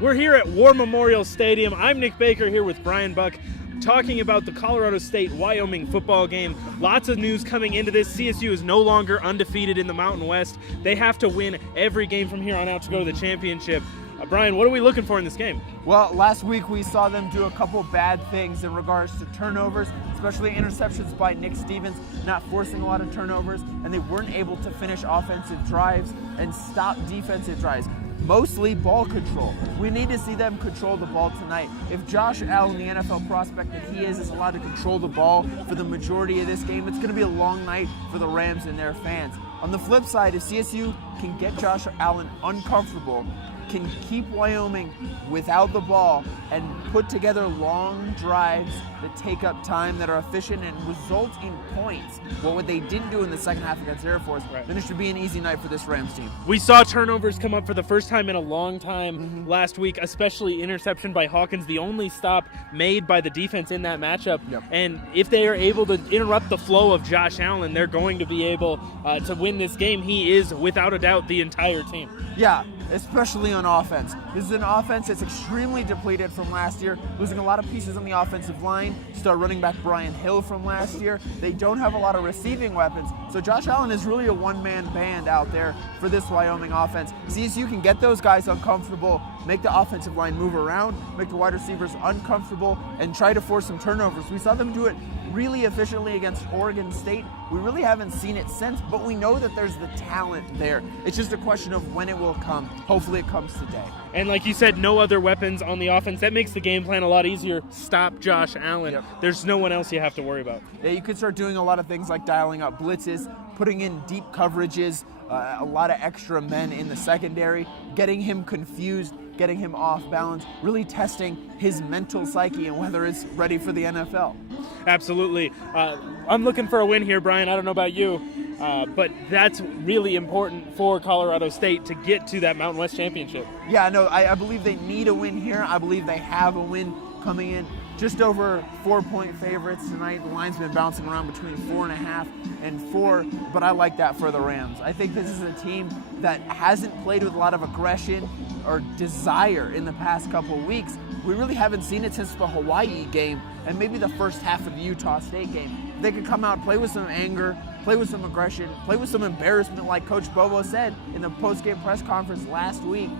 We're here at War Memorial Stadium. I'm Nick Baker here with Bryan Buck, talking about the Colorado State-Wyoming football game. Lots of news coming into this. CSU is no longer undefeated in the Mountain West. They have to win every game from here on out to go to the championship. Bryan, what are we looking for in this game? Well, last week we saw them do a couple bad things in regards to turnovers, especially interceptions by Nick Stevens, not forcing a lot of turnovers, and they weren't able to finish offensive drives and stop defensive drives. Mostly ball control. We need to see them control the ball tonight. If Josh Allen, the NFL prospect that he is allowed to control the ball for the majority of this game, it's going to be a long night for the Rams and their fans. On the flip side, if CSU can get Josh Allen uncomfortable, can keep Wyoming without the ball and put together long drives that take up time, that are efficient and result in points, what they didn't do in the second half against Air Force, then it should be an easy night for this Rams team. We saw turnovers come up for the first time in a long time last week, especially interception by Hawkins, the only stop made by the defense in that matchup. And if they are able to interrupt the flow of Josh Allen, they're going to be able to win this game. He is, without a doubt, the entire team. Yeah, especially on offense. This is an offense that's extremely depleted from last year, losing a lot of pieces on the offensive line. Star running back Bryan from last year. They don't have a lot of receiving weapons, so Josh Allen is really a one-man band out there for this Wyoming offense. CSU can get those guys uncomfortable, make the offensive line move around, make the wide receivers uncomfortable, and try to force some turnovers. We saw them do it really efficiently against Oregon State. We really haven't seen it since, but we know that there's the talent there. It's just a question of when it will come. Hopefully it comes today. And like you said, no other weapons on the offense. That makes the game plan a lot easier. Stop Josh Allen. There's no one else you have to worry about. Yeah, you could start doing a lot of things like dialing up blitzes, putting in deep coverages, a lot of extra men in the secondary, getting him confused, getting him off balance, really testing his mental psyche and whether it's ready for the NFL. Absolutely. I'm looking for a win here, Bryan. I don't know about you, but that's really important for Colorado State to get to that Mountain West championship. Yeah, no, I believe they need a win here. I believe they have a win coming in. Just over 4-point favorites tonight. The line's been bouncing around between 4.5 and 4, but I like that for the Rams. I think this is a team that hasn't played with a lot of aggression or desire in the past couple of weeks. We really haven't seen it since the Hawaii game and maybe the first half of the Utah State game. They could come out, play with some anger, play with some aggression, play with some embarrassment like Coach Bobo said in the post-game press conference last week,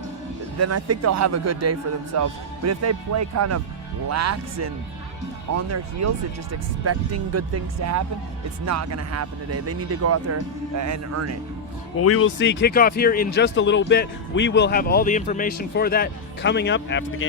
then I think they'll have a good day for themselves. But if they play kind of lax and on their heels and just expecting good things to happen, it's not going to happen today. They need to go out there and earn it. Well, we will see kickoff here in just a little bit. We will have all the information for that coming up after the game.